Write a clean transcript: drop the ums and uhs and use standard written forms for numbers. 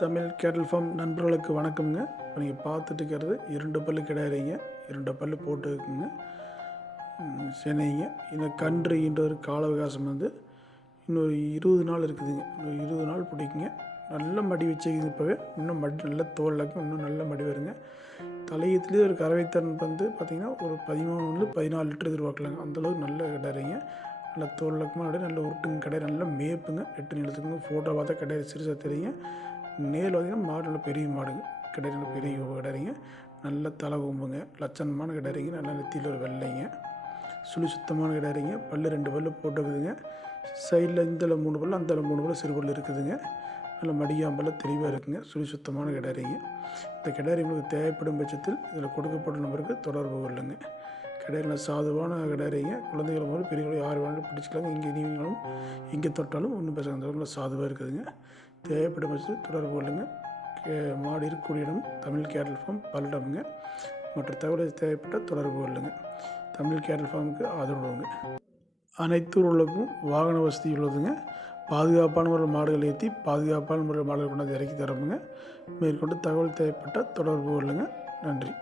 தமிழ் கேட்டல் ஃபார்ம் நண்பர்களுக்கு வணக்கம்ங்க. இப்போ நீங்கள் பார்த்துட்டு இருக்கிறது 2 பல்லு கிடையாதுங்க. 2 பல்லு போட்டு இருக்குங்க. சென்னைங்க. இந்த கன்று ஒரு கால அவகாசம் இன்னொரு 20 நாள் இருக்குதுங்க. இன்னொரு 20 நாள் பிடிக்குங்க. நல்ல மடி வச்சுக்குது. இப்போவே இன்னும் மடி நல்ல தோல்லாக்கும் இன்னும் நல்ல மடி வருங்க. தலையத்துலேயே ஒரு கறவைத்தன் பார்த்திங்கன்னா ஒரு 13-14 லிட்டர் எதிர்பார்க்கலாங்க. அந்தளவுக்கு நல்ல கிடையாதுங்க. நல்ல தோல்லக்கமாக அப்படியே நல்ல உருட்டுங்க கிடையாது. நல்ல மேப்புங்க. 8 நிலத்துக்குங்க. ஃபோட்டோ பார்த்தா கிடையாது சிறுசாக தெரியுங்க. நேரில் பார்த்திங்கன்னா மாடு நல்ல பெரிய மாடுங்க. கிடையாது நல்ல பெரிய கிடையாதுங்க. நல்ல தலை கொம்புங்க. லட்சணமான கிடையாதுங்க. நல்ல நெத்தியில் ஒரு வெள்ளைங்க. சுழி சுத்தமான கிடையாதுங்க. பல்லு 2 பல்லு போட்டுக்குதுங்க. சைடில் இந்தல 3 பல்லு அந்தல 3 பல்லு சிறு பல்லு இருக்குதுங்க. நல்ல மடியாம்பல்ல தெளிவாக இருக்குங்க. சுழி சுத்தமான கிடாரிங்க. இந்த கிடாரி உங்களுக்கு தேவைப்படும் பட்சத்தில் இதில் கொடுக்கப்பட்ட நம்பருக்கு தொடர்பு கொள்ளுங்க. கிடாரியில் சாதுவான கிடாரிங்க. குழந்தைகள் போது பெரியவர்கள் யார் வேணாலும் பிடிச்சிக்கலாங்க. இங்கே நீங்களும் எங்கே தொட்டாலும் ஒன்றும் பேச அந்த சாதுவாக இருக்குதுங்க. தேவைப்படும் பட்சத்தில் தொடர்பு கொள்ளுங்க. மாடு இருக்கக்கூடிய இடம் தமிழ் கேட்டல் ஃபார்ம் பல்லடம்ங்க. மற்ற தகவல் தேவைப்பட்டால் தொடர்பு கொள்ளுங்க. தமிழ் கேட்டல் ஃபார்முக்கு ஆதரவுங்க. அனைத்து ஊர்களுக்கும் வாகன வசதி உள்ளதுங்க. பாதுகாப்பான முறையில் மாடுகள் ஏற்றி பாதுகாப்பான முறையில் மாடுகள் கொண்டாந்து இறக்கி தரமுங்க. மேற்கொண்டு தகவல் தேவைப்பட்டால் தொடர்பு கொள்ளுங்க. நன்றி.